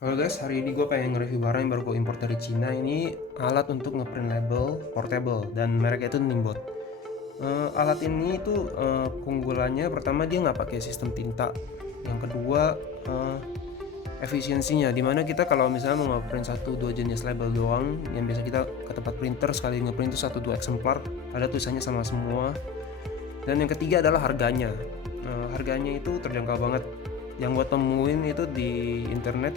Halo guys, hari ini gue pengen nge-review barang yang baru gue import dari Cina. Ini alat untuk ngeprint label portable dan mereknya itu Nimbot. Alat ini tuh keunggulannya pertama dia nggak pakai sistem tinta. Yang kedua efisiensinya, dimana kita kalau misalnya mau ngeprint 1-2 jenis label doang, yang biasa kita ke tempat printer sekali ngeprint itu 1-2 eksemplar, ada tulisannya sama semua. Dan yang ketiga adalah harganya. Harganya itu terjangkau banget. Yang gue temuin itu di internet,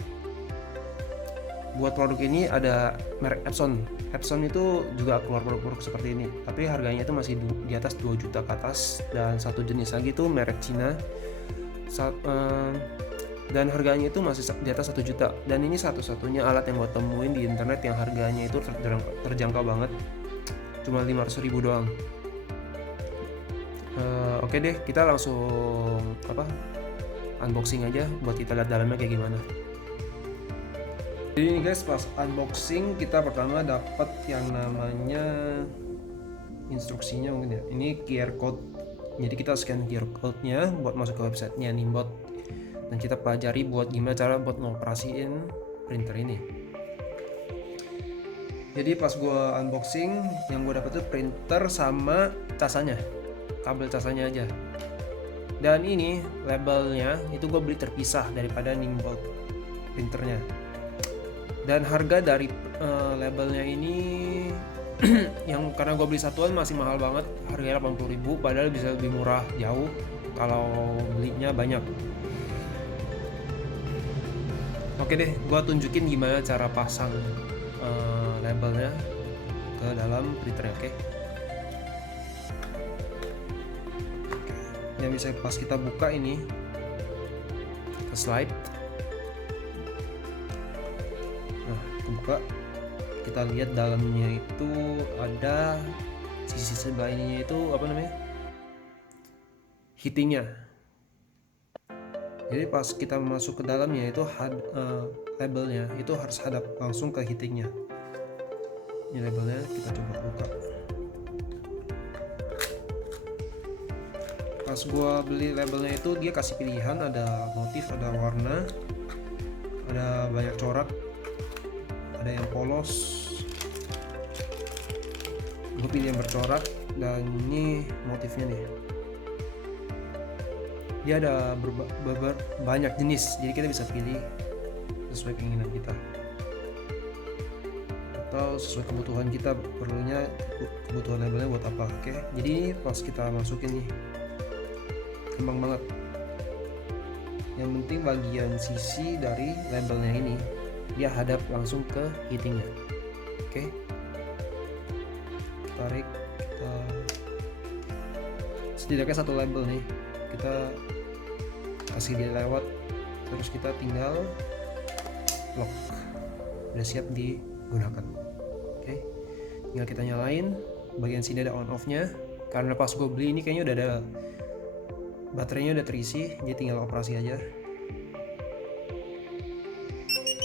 buat produk ini ada merek Epson. Epson itu juga keluar produk-produk seperti ini, tapi harganya itu masih di atas 2 juta ke atas. Dan satu jenis lagi tuh merek Cina, dan harganya itu masih di atas 1 juta. Dan ini satu-satunya alat yang gue temuin di internet yang harganya itu terjangkau banget, cuma 500.000 doang. Oke deh, kita langsung unboxing aja buat kita lihat dalamnya kayak gimana. Jadi ini guys, pas unboxing kita pertama dapat yang namanya instruksinya mungkin ya. Ini QR code. Jadi kita scan QR code-nya buat masuk ke websitenya Nimbot. Dan kita pelajari buat gimana cara buat ngoperasiin printer ini. Jadi pas gua unboxing, yang gua dapat tuh printer sama casanya. Kabel casanya aja. Dan ini labelnya itu gue beli terpisah daripada Nimbot printernya. Dan harga dari labelnya ini yang karena gue beli satuan masih mahal banget, harganya 80.000, padahal bisa lebih murah jauh kalau belinya banyak. Oke deh, gue tunjukin gimana cara pasang labelnya ke dalam printernya. Oke. Yang bisa pas kita buka ini, kita slide. Nah, buka, kita lihat dalamnya itu ada sisi sebelah ininya itu heatingnya. Jadi pas kita masuk ke dalamnya itu labelnya itu harus hadap langsung ke heatingnya. Ini labelnya, kita coba buka. Pas gua beli labelnya itu dia kasih pilihan, ada motif, ada warna, ada banyak corak, ada yang polos. Gue pilih yang bercorak, dan ini motifnya nih. Dia ada banyak jenis, jadi kita bisa pilih sesuai keinginan kita atau sesuai kebutuhan kita, perlunya kebutuhan labelnya buat apa. Oke, jadi pas kita masukin nih, gampang banget. Yang penting bagian sisi dari labelnya ini dia hadap langsung ke heatingnya. Oke, tarik, kita setidaknya satu label nih kita kasih dia lewat, terus kita tinggal lock, udah siap digunakan. Oke, tinggal kita nyalain. Bagian sini ada on off nya, karena pas gue beli ini kayaknya udah ada baterainya, udah terisi, jadi tinggal operasi aja.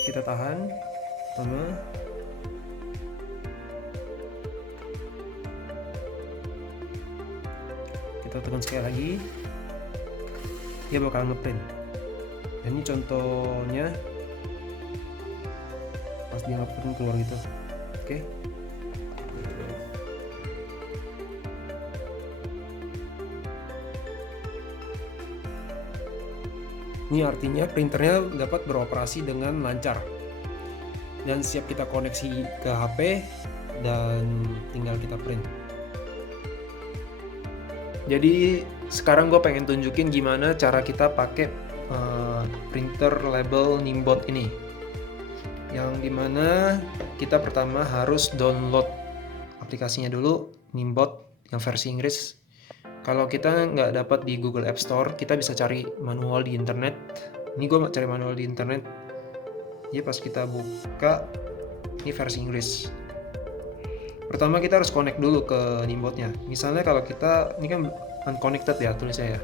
Kita tahan pertama, kita tekan sekali lagi, dia bakal ngeprint. Dan ini contohnya pas dia ngeprint keluar gitu. Oke, ini artinya printernya dapat beroperasi dengan lancar dan siap kita koneksi ke HP dan tinggal kita print. Jadi sekarang gue pengen tunjukin gimana cara kita pakai printer label Nimbot ini, yang dimana kita pertama harus download aplikasinya dulu, Nimbot yang versi Inggris. Kalau kita nggak dapat di Google App Store, kita bisa cari manual di internet. Ini gue cari manual di internet. Jadi pas kita buka, ini versi Inggris. Pertama kita harus connect dulu ke Nimbotnya. Misalnya kalau kita, ini kan unconnected ya tulisnya ya.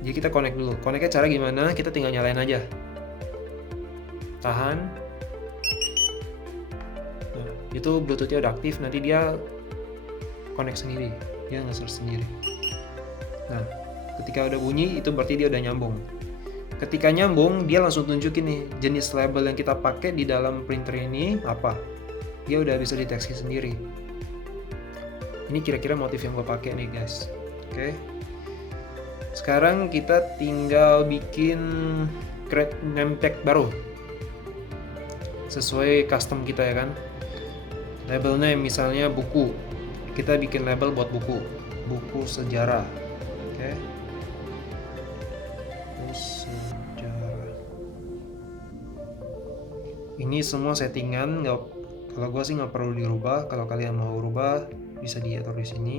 Jadi kita connect dulu. Connectnya cara gimana? Kita tinggal nyalain aja. Tahan. Nah, itu Bluetooth-nya udah aktif. Nanti dia connect sendiri. Dia nge-search sendiri. Nah, ketika udah bunyi itu berarti dia udah nyambung. Ketika nyambung, dia langsung tunjukin nih jenis label yang kita pakai di dalam printer ini apa. Dia udah bisa deteksi sendiri. Ini kira-kira motif yang gue pakai nih guys. Oke. Sekarang kita tinggal bikin create name tag baru sesuai custom kita ya kan. Label name misalnya buku. Kita bikin label buat buku sejarah. Oke. Ini semua settingan, kalau gue sih nggak perlu dirubah. Kalau kalian mau rubah bisa diatur di sini.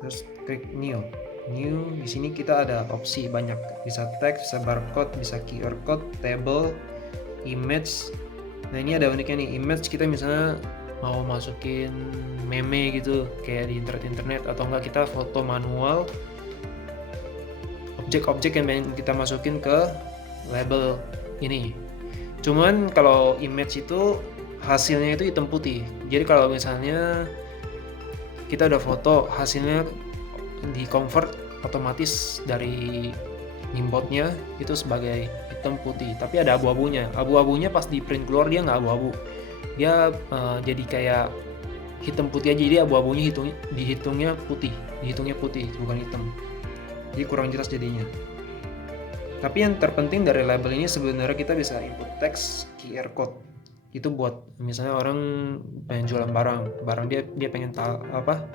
Terus klik new. Di sini kita ada opsi banyak, bisa teks, bisa barcode, bisa QR code, table, image. Nah ini ada uniknya nih, image kita misalnya mau masukin meme gitu kayak di internet atau enggak kita foto manual, objek-objek yang pengen kita masukin ke label ini. Cuman kalau image itu hasilnya itu hitam putih. Jadi kalau misalnya kita udah foto, hasilnya di convert otomatis dari nimbotnya itu sebagai hitam putih. Tapi ada abu-abunya. Abu-abunya pas di print keluar dia nggak abu-abu. Dia jadi kayak hitam putih aja. Jadi abu-abunya dihitungnya putih bukan hitam. Jadi kurang jelas jadinya. Tapi yang terpenting dari label ini sebenarnya kita bisa input teks QR code. Itu buat misalnya orang pengen jualan barang dia pengen tahu apa,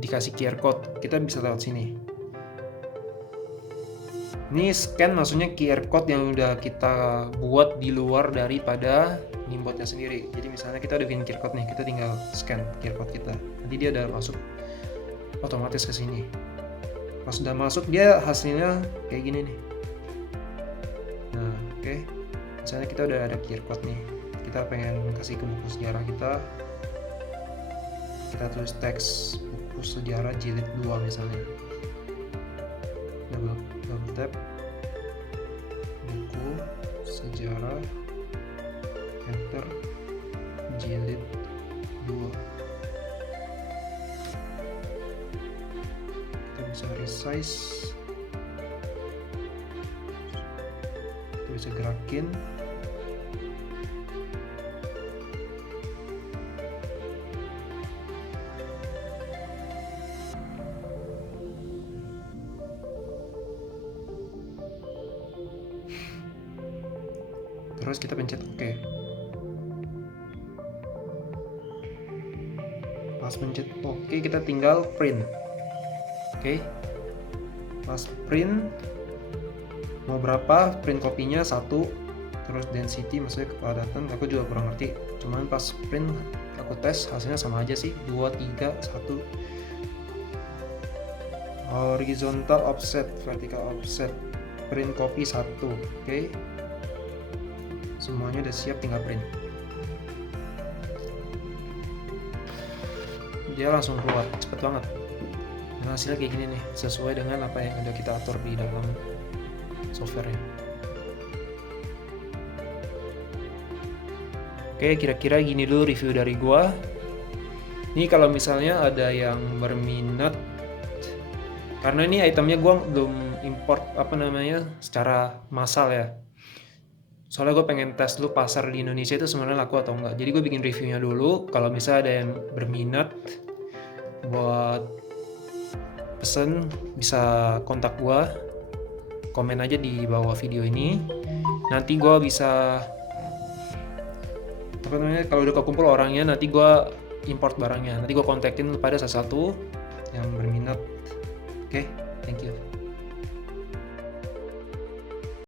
dikasih QR code, kita bisa lewat sini. Ini scan maksudnya QR code yang udah kita buat di luar daripada nimbotnya sendiri. Jadi misalnya kita udah bikin QR code nih, kita tinggal scan QR code kita. Nanti dia udah masuk otomatis ke sini. Pas sudah masuk dia hasilnya kayak gini nih. Nah, oke. Misalnya kita udah ada QR code nih. Kita pengen kasih ke buku sejarah kita. Kita tulis teks buku sejarah jilid 2 misalnya. Double tap. Buku sejarah enter jilid 2. Bisa resize, kita bisa gerakin, terus kita pencet OK. Pas pencet OK kita tinggal print. Oke, pas print mau berapa, print kopinya 1, terus density maksudnya kepadatan aku juga kurang ngerti, cuman pas print aku tes hasilnya sama aja sih, 2, 3, 1. Horizontal offset, vertical offset, print copy 1. Oke, semuanya udah siap, tinggal print. Dia langsung keluar, cepet banget. Nah, hasilnya kayak gini nih, sesuai dengan apa yang udah kita atur di dalam software-nya. Oke, kira-kira gini dulu review dari gua. Ini kalau misalnya ada yang berminat, karena ini itemnya gua belum import secara massal ya. Soalnya gue pengen tes dulu pasar di Indonesia itu sebenarnya laku atau enggak. Jadi gue bikin reviewnya dulu. Kalau misalnya ada yang berminat buat pesen, bisa kontak gua, komen aja di bawah video ini. Nanti gua bisa kalau udah kekumpul orangnya, nanti gua import barangnya. Nanti gua kontakin pada salah satu yang berminat. Oke, thank you.